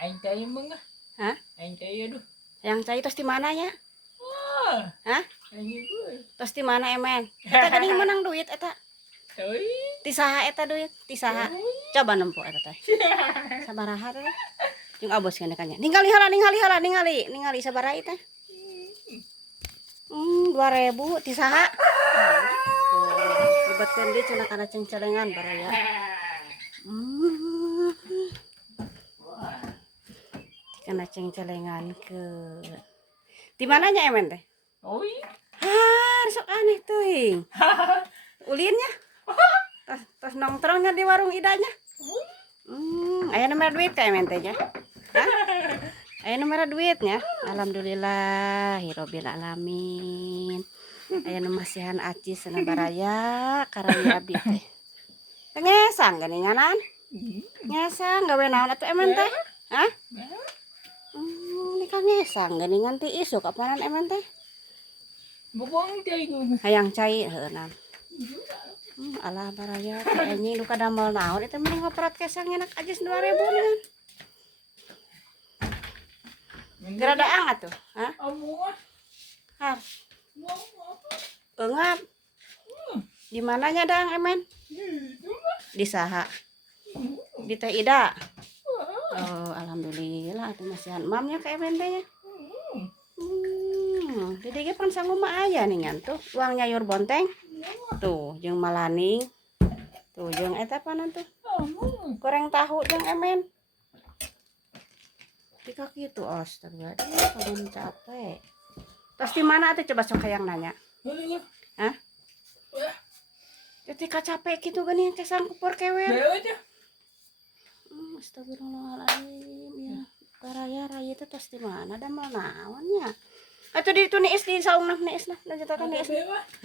Aing cai mengah. Hah? Aing cai aduh. Yang cai tos di mananya? Wah. Hah? Aing gue. Tos di mana emen? Eta geuning menang duit eta. Euy. Ti saha eta duit? Ti saha? Coba nempo eta teh. Sabaraha teh? Jeung abos kana kanya. Ningali sabaraha teh? 2000 ti saha? Libatkeun deui cenah kana cengcelengan baraya. Kana cengcelengan ke. Di mananya emen teh? Oh iya. Sok aneh teuing. Ulinnya? Tas nongkrongnya di warung idanya? Aya nomor duit ka emen teh nya? Hah? Aya nomor duitnya? Alhamdulillah, hirobbil alamin. Aya nu masihan acis cenah baraya karaya abdi teh. Ngesang geuninganan? Ngesang gawe naon atuh emen teh? Hah? Ini kan ngesang geuningan ti isuk apaanan emen teh? Bobong cai gue. Hayang cai heunan. Alah baraya teh anjing nu kadamel naon eta mending ngoprat kesang enak aja 2000 nih. Gerada angat tuh, hah? Amuah. Har. Mau apa? Eungap. Di mananya dang emen? Di saha? Di Teh Ida. Oh, alhamdulillah atuh masihan mamnya ke emen teh nya. Di dieu pan sanggup mah aya ningan tuh, uang nyayur bonteng. Tuh, jeung malaning. Tuh, jeung eta panon tuh. Goreng tahu jeung emen. Tika kitu astaga, paling capek. Terus di mana atuh coba sok hayang nanya? Hah? Ketika capek gitu geuning kesan kupur kewer. Astagfirullahaladzim ya. Baraya raya teh tos di mana da mah naonnya? Atuh di niis di saungna niisna, da jatah niis.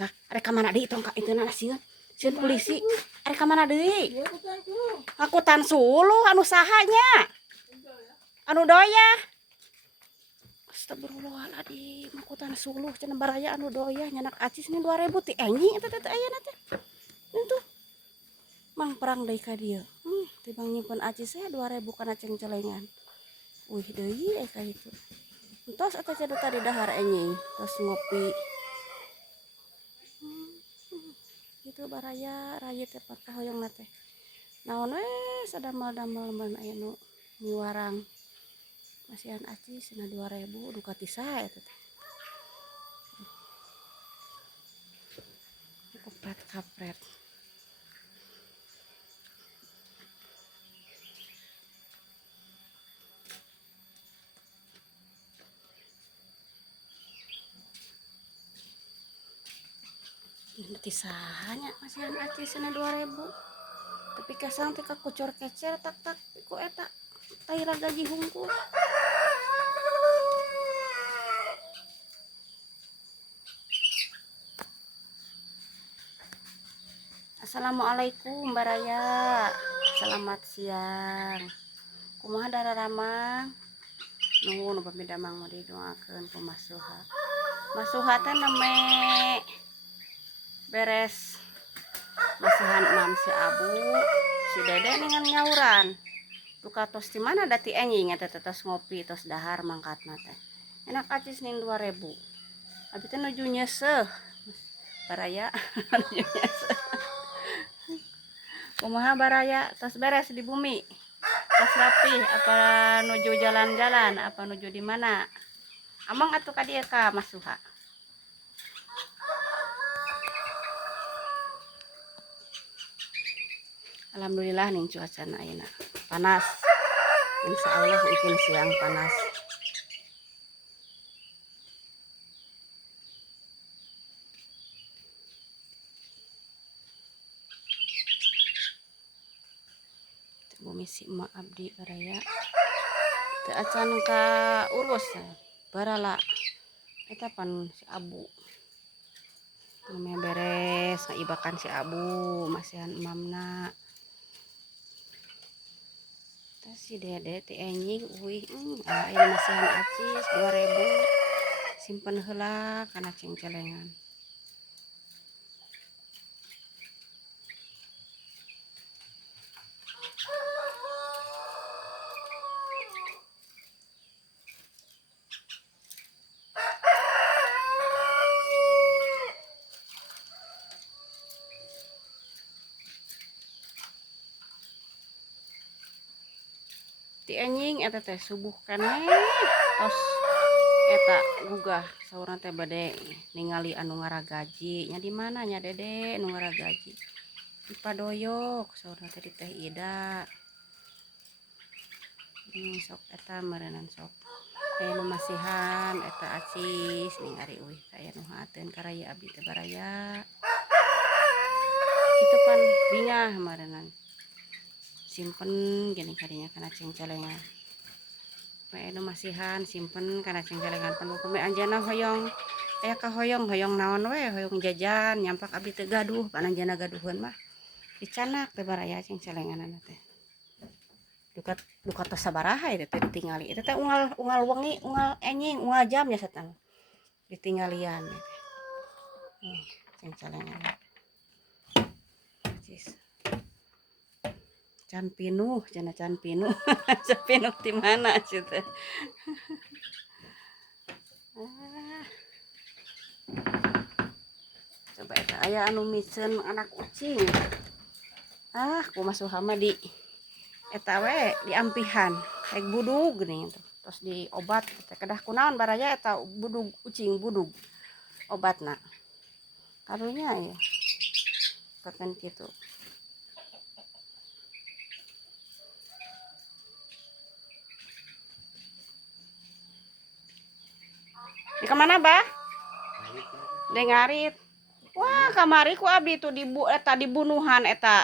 Lah, are ka mana deui tong ka itu na sieun. Sieun polisi. Are ka mana deui? Angkutan Suluh anu sahanya? Anu doya. Astagfirullahaladzim, angkutan Suluh cenah baraya anu doya nyanak acis nih 2000 ti enjing eta teh ayeuna teh. Itu mang perang deui ka dieu. Tibang nyimpen acis saya 2000 kana cengcelengan. Wih deui ka itu. Entos eta cenah tadi dahar enjing, tos ngopi. Gitu baraya raya teh pakahoyongna teh. Naon we sadamel-damel mun aya nu ngiwarang. Masihan acis cenah 2000 duka ti saha eta teh. Kapret. Ini ti sahanya masihan acis cenah 2000. Tapi kasang teh kakucor kecer tak ku eta taira gaji hungkul. Assalamualaikum baraya. Selamat siang. Kumaha Dararama? Nuhun upami damang mah didoakeun ku Mas Suha. Mas Suha teh neme beres masihan mam si Abu, si Dede ningan nyauran. Duka tos di mana da ti enjing eta teh tos ngopi tos dahar mangkatna teh. Enak acis ning 2000. Abi teh nuju nyeuseuh. Baraya nuju nyeuseuh. Kumaha baraya tos beres di bumi? Tos rapih apa nuju jalan-jalan apa nuju di mana? Amang atuh ka dieu ka Mas Suha. Alhamdulillah ning cuacana ayeuna panas. Insyaallah mungkin siang panas. Bumi si emak abdi baraya teu acan ka urus barala eta pan si Abu meme beres ngaibakan si Abu masihan emamna teh si Dede ti enjing uih aya masihan acis 2000 simpen heula kana cengcelengan. ti anjing eta teh subuh keneh tos eta gugah saurna teh bade ningali anu ngaragaji nya di mana nya Dede anu ngaragaji di Padoyok saurna teh di Teh Ida. Sok eta meureunana sok aya nu masihan eta acis ningali euy aya nu hateun karaya abdi teh baraya kitu pan bingah meureunana simpen gini kadinya kana cengcelengan aya nu masihan simpen kana cengcelengan pan hukumna anjeunna hoyong aya kahoyong hoyong naon we hoyong jajan nyampak abdi teh gaduh pan anjeunna gaduheun mah dicanak teh baraya cengcelenganana teh duka tos sabaraha eta teh ditingali eta teh unggal wengi unggal enjing unggal jam nya satana ditinggalian cengcelengan cis can pinuh cenah can pinuh can pinuh di mana sih teh coba eta aya anu misen anak kucing kumaha suhama di eta we diampihan kayak budug geuning terus diobat kedah kunaon baraya eta budug kucing budug obatna karunya ya katen kitu di kemana bah dengarit wah kamari ku abdi tuh eta dibunuhan eta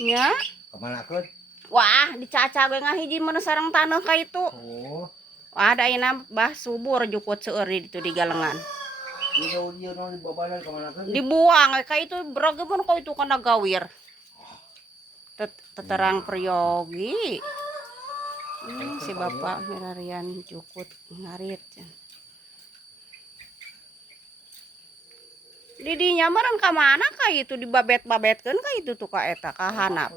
nya kemana ke? Wah dicaca gue ngahiji mana sarang tanah ka itu. Wah da ayeuna bah subur jukut seueur di ditu di galengan. Dibuang ka itu berogeun ka itu kana gawir. Teterang priyogi. Si bapak mirarian jukut ngarit. Di nyamaran ka mana ka itu dibabet-babetkeun ka itu tuh ka eta ka handap.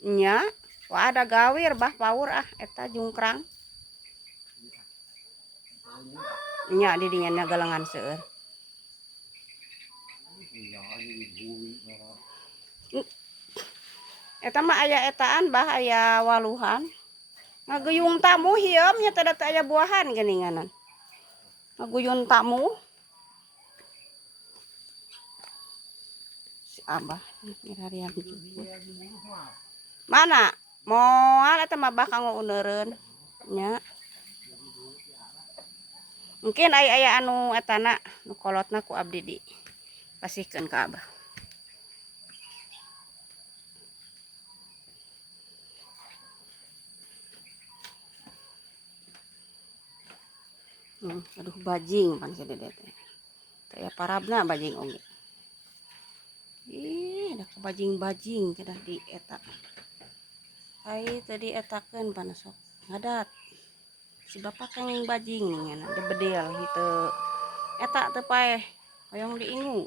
Nya, wah ada gawir bah paur eta jungkrang. Nya di dinya galengan seueur. Eta mah aya etaan bah aya waluhan. Ngaguyung tamu hieum nya teh aya buahan geuninganan. Ngaguyun tamu. Si Abah mirarian mana moal eta mah bah kanggo uneureun nya mungkin aya anu etana nu kolotna ku abdi di pasihkeun ka Abah. Aduh bajing pan si Dede teh aya parabna bajing oge da bajing-bajing kedah di eta ai tadi etakeun pan sok ngadat si bapak kenging bajing nya de bedel gitu eta teu paeh hoyong diingu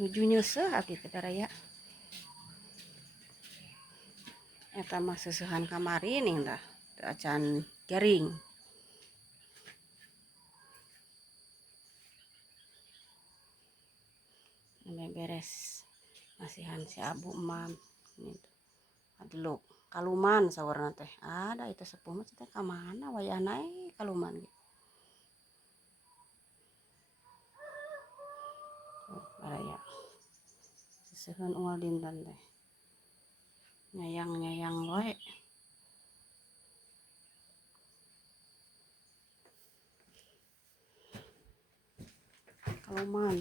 nuju nyeuseuh abdi teh baraya eta mah seusehan kamari nih dah teu acan garing. Beres masihan si abu emam gitu. Adlu kaluman sawarna teh ada itu sepuh mah teh ka mana wayahna kaluman gitu. Baraya seusehan unggal dinten teh nyayang wae kaluman.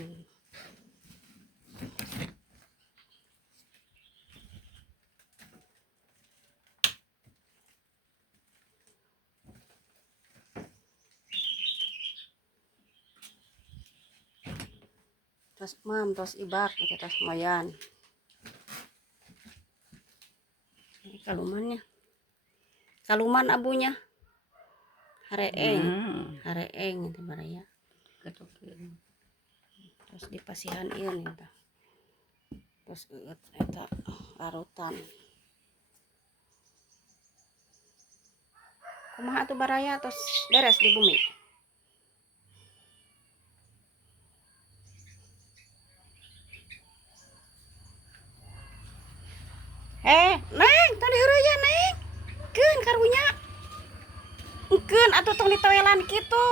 Tos mam tos ibak gitu tos moyan ini kalumannya kaluman abunya hareeng itu baraya terus dipasihan ieu nih terus eta larutan kumaha tuh baraya terus beres di bumi Neng, tadi heureuy ya, Neng. Keun karunya. Keun atuh tong ditoelan kitu.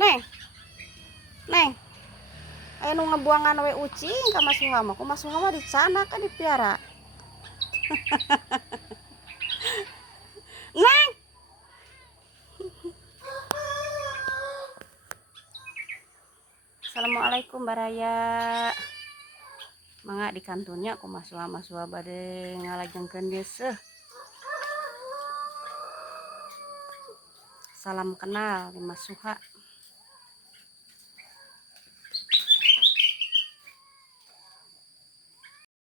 Neng. Neng. Aya nu ngabuangan we ucing ka Masuha mah. Ku Masuha mah di sana kan dipiara. Neng. Assalamualaikum Baraya. Mangga di kantunnya ku Masuha bade ngalajengkeun geus. Salam kenal di Masuha.